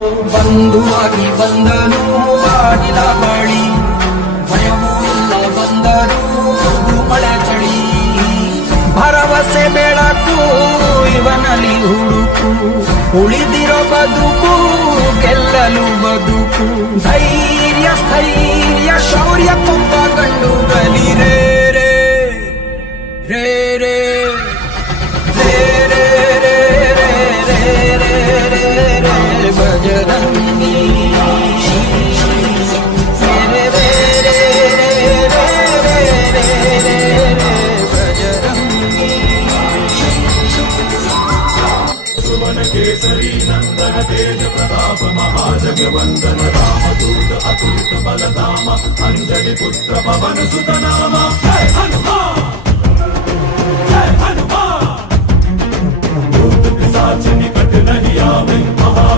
ಬಂಧುವಾಗಿ ಬಂದನು ಬಾಗಿಲ ಬಳಿ, ಭಯವೂ ಇಲ್ಲ ಬಂದರು ಮಳೆ ಚಳಿ. ಭರವಸೆ ಬೆಳಕು ಇವನಲ್ಲಿ ಹುಡುಕು, ಉಳಿದಿರೋ ಬದುಕು ಗೆಲ್ಲಲು ಬದುಕು. ಧೈರ್ಯ ಸ್ಥೈರ್ಯ ಶೌರ್ಯ ತುಂಬ ಗಂಡು ಗಲಿ ರೇ ರೇ ರೇ ರೇ ರೇ ರೇ ರೇ ರೇ ರೇ ರೇ ರೇ ಬಜರಂಗಿ. ರೇ ರೇ ರೇ ರೇ ರೇ ರೇ ರೇ ರೇ ಬಜರಂಗಿ. ಸುವನ ಕೇಸರಿ ನಂದನ ತೇಜ ಪ್ರತಾಪ ಮಹಾಜಗವಂದನ ರಾಮದೂತ ಅತುಲಿತ ಬಲಧಾಮ ಅಂಜನಿ ಪುತ್ರ ಪವನ ಸುತ ನಾಮ. ಜಯ ಹನುಮಾನ್ जय हनुमान, भूत पिशाच निकट नहीं आवे, महावीर